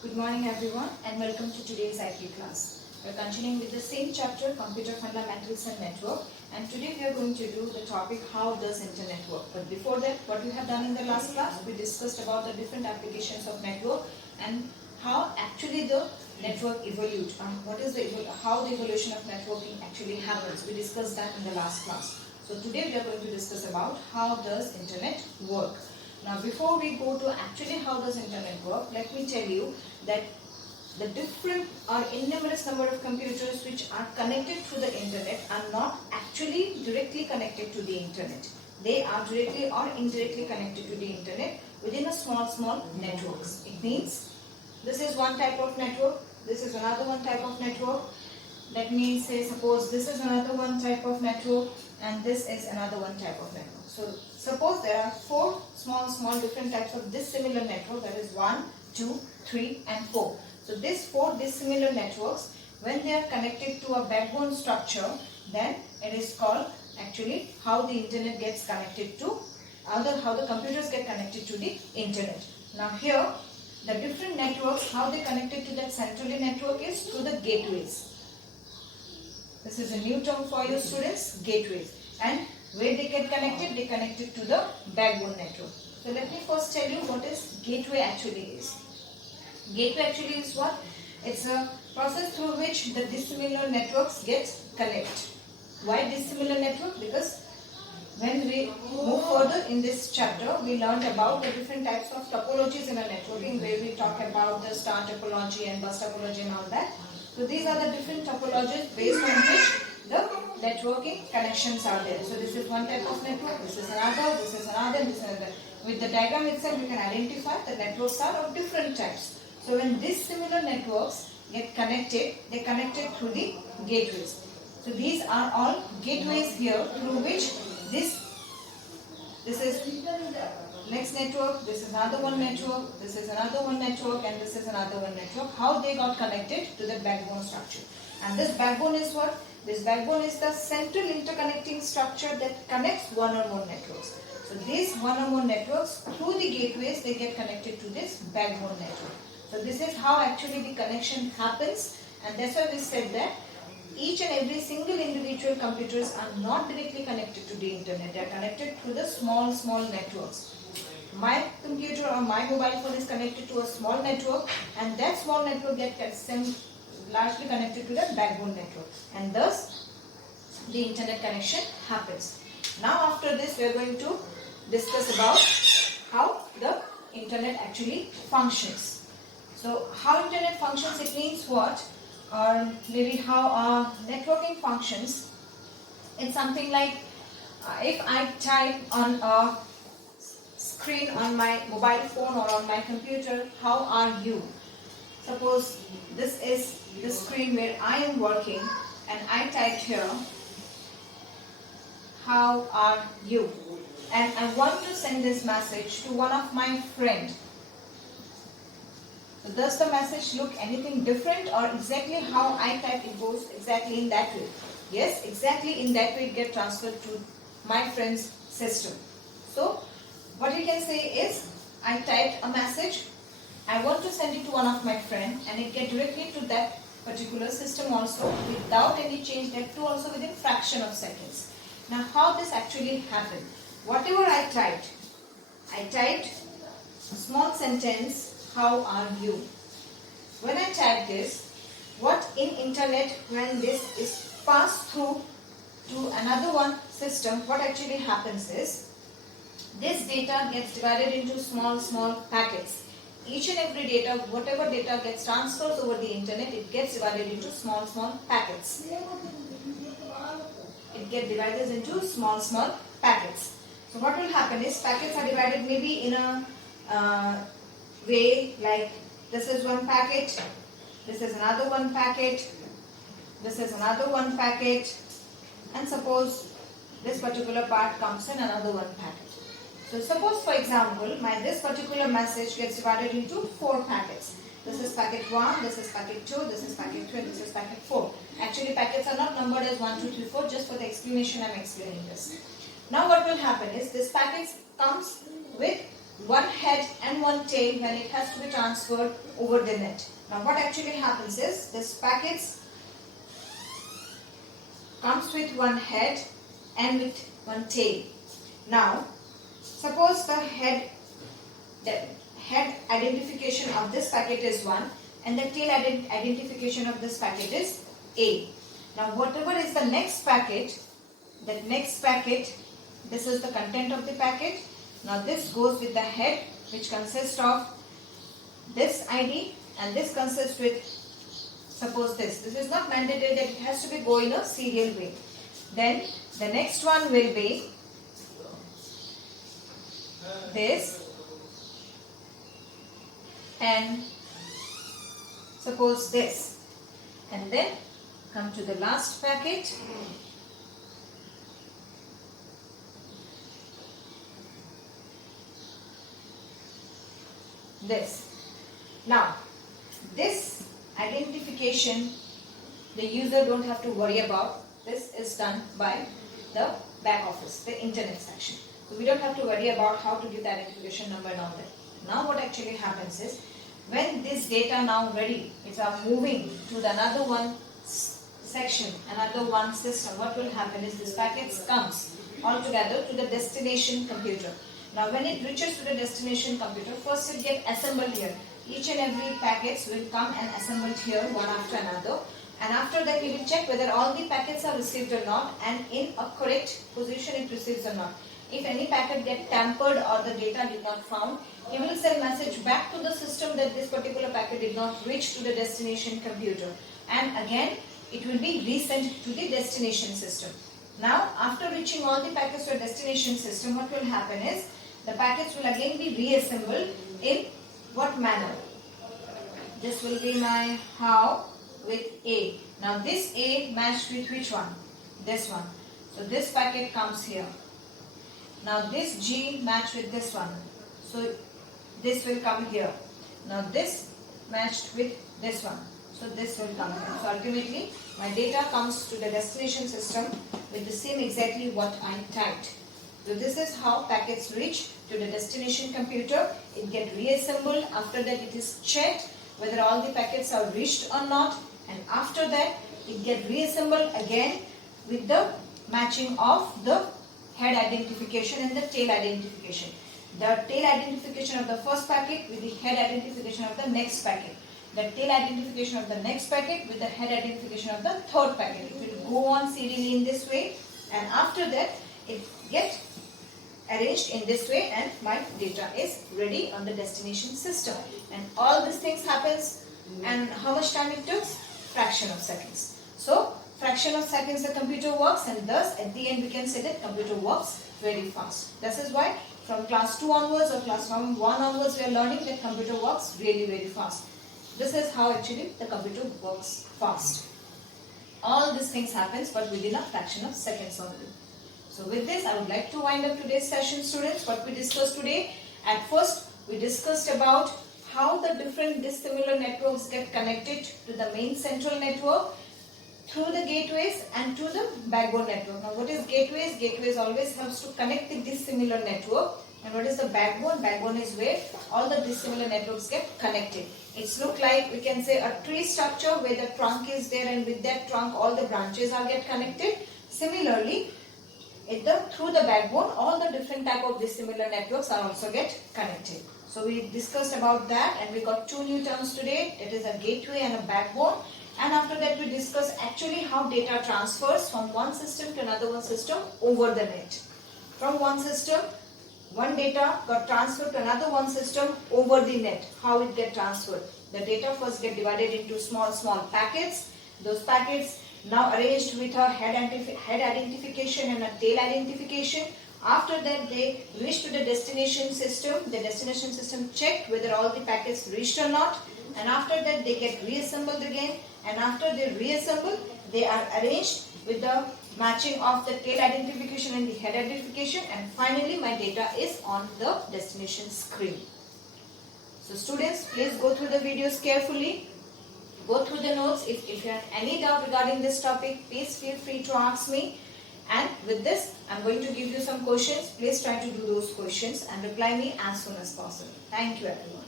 Good morning everyone and welcome to today's IQ class. We are continuing with the same chapter, Computer Fundamentals and Network, and today we are going to do the topic how does internet work. But before that, what we have done in the last class, we discussed about the different applications of network and how actually the network evolutes, how the evolution of networking actually happens. We discussed that in the last class. So today we are going to discuss about how does internet work. Now before we go to actually how does internet work, let me tell you that the different or innumerous number of computers which are connected to the internet are not actually directly connected to the internet. They are directly or indirectly connected to the internet within a small networks. It means this is one type of network, this is another one type of network. Let me say suppose this is another one type of network and this is another one type of network. So suppose there are four small different types of dissimilar network, that is 1, 2, 3 and 4. So these four dissimilar networks, when they are connected to a backbone structure, then it is called actually how the internet gets connected to, how the computers get connected to the internet. Now here the different networks, how they connected to that central network is through the gateways. This is a new term for you students, gateways. And where they get connected, they connected to the backbone network. So let me first tell you what is gateway actually is. Gateway actually is what? It's a process through which the dissimilar networks get connected. Why dissimilar network? Because when we move further in this chapter, we learned about the different types of topologies in a networking, where we talk about the star topology and bus topology and all that. So these are the different topologies based on which the networking connections are there. So this is one type of network, this is another, this is another, this is another. With the diagram itself, you can identify the networks are of different types. So when these similar networks get connected, they connected through the gateways. So these are all gateways here through which this is next network, this is another one network, this is another one network and this is another one network. How they got connected to the backbone structure. And this backbone is what? This backbone is the central interconnecting structure that connects one or more networks. So these one or more networks, through the gateways, they get connected to this backbone network. So this is how actually the connection happens, and that's why we said that each and every single individual computers are not directly connected to the internet. They are connected through the small networks. My computer or my mobile phone is connected to a small network, and that small network gets largely connected to the backbone network, and thus the internet connection happens. Now after this we are going to discuss about how the internet actually functions. So how internet functions, it means what? Or maybe how networking functions. It's something like if I type on a screen on my mobile phone or on my computer, how are you? Suppose this is the screen where I am working and I typed here, how are you? And I want to send this message to one of my friends. So does the message look anything different, or exactly how I type it goes exactly in that way? Yes, exactly in that way it gets transferred to my friend's system. So what you can say is, I typed a message, I want to send it to one of my friends, and it gets directly to that particular system also without any change, that too also within fraction of seconds. Now how this actually happened? Whatever I typed a small sentence, how are you? When I type this, what in internet, when this is passed through to another one system, what actually happens is, this data gets divided into small packets. Each and every data, whatever data gets transferred over the internet, it gets divided into small packets. It gets divided into small packets. So what will happen is, packets are divided maybe in a way like, this is one packet, this is another one packet, this is another one packet, and suppose this particular part comes in another one packet. So suppose for example, this particular message gets divided into 4 packets. This is packet 1, this is packet 2, this is packet 3, this is packet 4. Actually packets are not numbered as 1, 2, 3, 4, just for the explanation I am explaining this. Now what will happen is, this packet comes with one head and one tail when it has to be transferred over the net. Now what actually happens is this packets comes with one head and with one tail. Now suppose the head identification of this packet is 1 and the tail identification of this packet is A. Now whatever is the next packet, this is the content of the packet. Now this goes with the head, which consists of this ID, and this consists with, suppose this is not mandatory that it has to be go in a serial way. Then the next one will be this, and suppose this, and then come to the last packet. This. Now this identification the user don't have to worry about. This is done by the back office, the internet section. So we don't have to worry about how to give the identification number and all that. Now what actually happens is, when this data now ready, it's moving to the another one section, another one system, what will happen is this packets comes all together to the destination computer. Now when it reaches to the destination computer, first it gets assembled here. Each and every packets will come and assembled here one after another, and after that we will check whether all the packets are received or not, and in a correct position it receives or not. If any packet get tampered or the data did not found, he will send message back to the system that this particular packet did not reach to the destination computer, and again it will be resent to the destination system. Now after reaching all the packets to a destination system, what will happen is the packets will again be reassembled in what manner? This will be my how with A. Now this A matched with which one? This one. So this packet comes here. Now this G matched with this one. So this will come here. Now this matched with this one. So this will come here. So ultimately my data comes to the destination system with the same exactly what I typed. So this is how packets reach to the destination computer. It gets reassembled. After that it is checked whether all the packets are reached or not, and after that it gets reassembled again with the matching of the head identification and the tail identification. The tail identification of the first packet with the head identification of the next packet. The tail identification of the next packet with the head identification of the third packet. It will go on serially in this way, and after that it gets arranged in this way, and my data is ready on the destination system. And all these things happens, and how much time it took? Fraction of seconds. So fraction of seconds the computer works, and thus at the end we can say that computer works very fast. This is why from class 2 onwards or class 1 onwards we are learning that computer works really very fast. This is how actually the computer works fast. All these things happens but within a fraction of seconds only. So with this I would like to wind up today's session, students. What we discussed today, at first we discussed about how the different dissimilar networks get connected to the main central network through the gateways and to the backbone network. Now what is gateways? Gateways always helps to connect the dissimilar network. And what is the backbone? Backbone is where all the dissimilar networks get connected. It's look like we can say a tree structure where the trunk is there, and with that trunk all the branches are get connected. Similarly, through the backbone all the different type of dissimilar networks are also get connected. So we discussed about that, and we got two new terms today. It is a gateway and a backbone. And after that we discussed actually how data transfers from one system to another one system over the net. From one system, one data got transferred to another one system over the net. How it get transferred? The data first get divided into small packets. Those packets now arranged with a head identification and a tail identification. After that they reach to the destination system. The destination system checked whether all the packets reached or not, and after that they get reassembled again, and after they reassemble they are arranged with the matching of the tail identification and the head identification, and finally my data is on the destination screen. So students, please go through the videos carefully. Go through the notes. If you have any doubt regarding this topic, please feel free to ask me. And with this, I'm going to give you some questions. Please try to do those questions and reply me as soon as possible. Thank you everyone.